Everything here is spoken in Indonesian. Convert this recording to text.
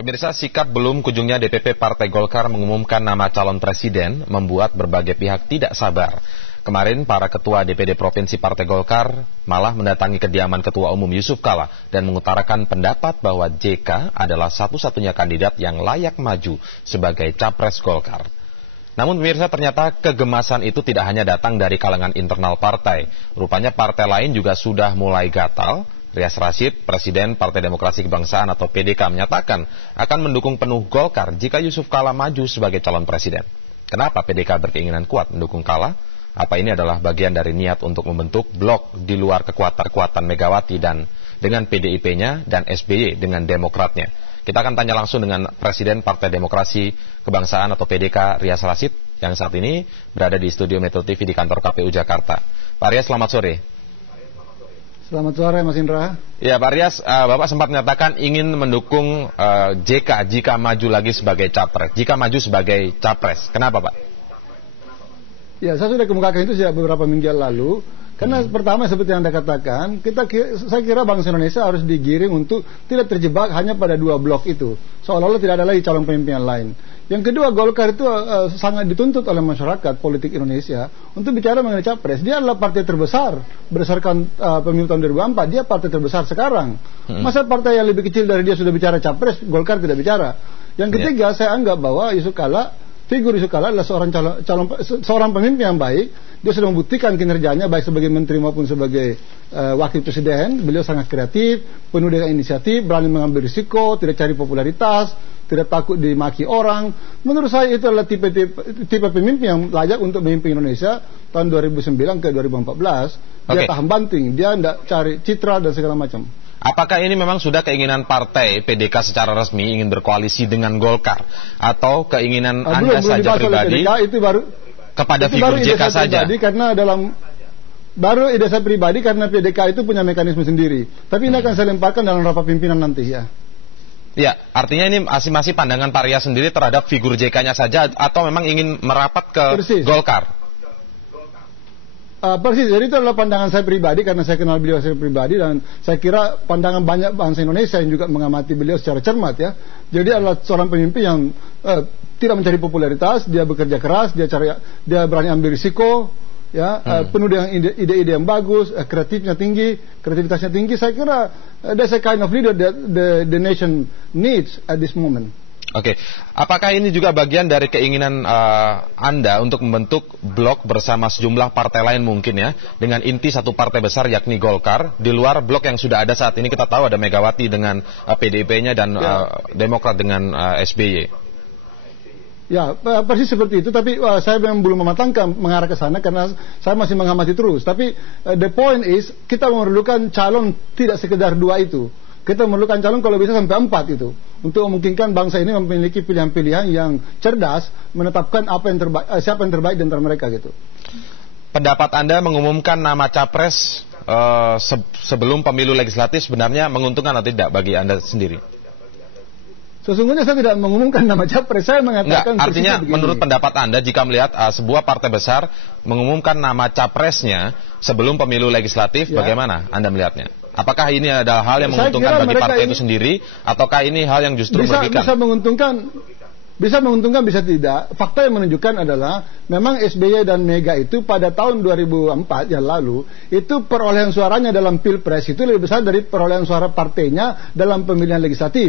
Pemirsa, sikap belum kunjungnya DPP Partai Golkar mengumumkan nama calon presiden membuat berbagai pihak tidak sabar. Kemarin, para ketua DPD Provinsi Partai Golkar malah mendatangi kediaman Ketua Umum Yusuf Kala dan mengutarakan pendapat bahwa JK adalah satu-satunya kandidat yang layak maju sebagai capres Golkar. Namun pemirsa, ternyata kegemasan itu tidak hanya datang dari kalangan internal partai. Rupanya partai lain juga sudah mulai gatal. Rias Rasyid, Presiden Partai Demokrasi Kebangsaan atau PDK, menyatakan akan mendukung penuh Golkar jika Yusuf Kala maju sebagai calon presiden. Kenapa PDK berkeinginan kuat mendukung Kala? Apa ini adalah bagian dari niat untuk membentuk blok di luar kekuatan Megawati dan dengan PDIP-nya dan SBY dengan Demokratnya? Kita akan tanya langsung dengan Presiden Partai Demokrasi Kebangsaan atau PDK, Rias Rasyid, yang saat ini berada di studio Metro TV di kantor KPU Jakarta. Pak Rias, selamat sore. Selamat sore Mas Indra. Ya Pak Rias, Bapak sempat menyatakan ingin mendukung JK jika maju lagi sebagai capres. Jika maju sebagai capres, kenapa Pak? Ya, saya sudah kemukakan itu sejak beberapa minggu lalu. Karena pertama seperti yang Anda katakan, saya kira bangsa Indonesia harus digiring untuk tidak terjebak hanya pada dua blok itu. Seolah-olah tidak ada lagi calon pemimpin yang lain. Yang kedua, Golkar itu sangat dituntut oleh masyarakat politik Indonesia untuk bicara mengenai capres. Dia adalah partai terbesar berdasarkan pemilu tahun 2004. Dia partai terbesar sekarang. Masa partai yang lebih kecil dari dia sudah bicara capres, Golkar tidak bicara. Yang ketiga, saya anggap bahwa figur Yusuf Kala adalah seorang pemimpin yang baik. Dia sudah membuktikan kinerjanya baik sebagai menteri maupun sebagai wakil presiden. Beliau sangat kreatif, penuh dengan inisiatif, berani mengambil risiko, tidak cari popularitas, tidak takut dimaki orang. Menurut saya itu adalah tipe pemimpin yang layak untuk memimpin Indonesia tahun 2009 ke 2014. Dia tahan banting, dia tidak cari citra dan segala macam. Apakah ini memang sudah keinginan partai PDK secara resmi ingin berkoalisi dengan Golkar, atau keinginan Anda saja pribadi kepada figur JK saja? Karena baru ide saya pribadi karena PDK itu punya mekanisme sendiri. Tapi ini akan saya lemparkan dalam rapat pimpinan nanti ya. Ya, artinya ini masih pandangan Pak Rias sendiri terhadap figur JK-nya saja, atau memang ingin merapat ke Golkar? Persis, jadi itu adalah pandangan saya pribadi karena saya kenal beliau secara pribadi dan saya kira pandangan banyak bangsa Indonesia yang juga mengamati beliau secara cermat ya. Jadi adalah seorang pemimpin yang tidak mencari popularitas, dia bekerja keras, dia berani ambil risiko, ya, penuh dengan ide-ide yang bagus, kreativitasnya tinggi. Saya kira that's a kind of leader that the nation needs at this moment. Oke, apakah ini juga bagian dari keinginan Anda untuk membentuk blok bersama sejumlah partai lain mungkin ya, dengan inti satu partai besar yakni Golkar, di luar blok yang sudah ada saat ini? Kita tahu ada Megawati dengan PDIP-nya dan Demokrat dengan SBY. Ya, persis seperti itu, tapi saya memang belum mematangkan mengarah ke sana karena saya masih mengamati terus. Tapi the point is, kita memerlukan calon tidak sekedar dua itu. Kita memerlukan calon kalau bisa sampai 4 itu, untuk memungkinkan bangsa ini memiliki pilihan-pilihan yang cerdas, menetapkan siapa yang terbaik di antara mereka gitu. Pendapat Anda mengumumkan nama capres sebelum pemilu legislatif sebenarnya menguntungkan atau tidak bagi Anda sendiri? Sesungguhnya saya tidak mengumumkan nama capres, saya mengatakan... Artinya menurut pendapat Anda, jika melihat sebuah partai besar mengumumkan nama capresnya sebelum pemilu legislatif, bagaimana Anda melihatnya? Apakah ini adalah hal yang menguntungkan bagi partai itu sendiri, ataukah ini hal yang justru merugikan? Bisa menguntungkan, bisa tidak. Fakta yang menunjukkan adalah memang SBY dan Mega itu pada tahun 2004 yang lalu, itu perolehan suaranya dalam Pilpres itu lebih besar dari perolehan suara partainya dalam pemilihan legislatif.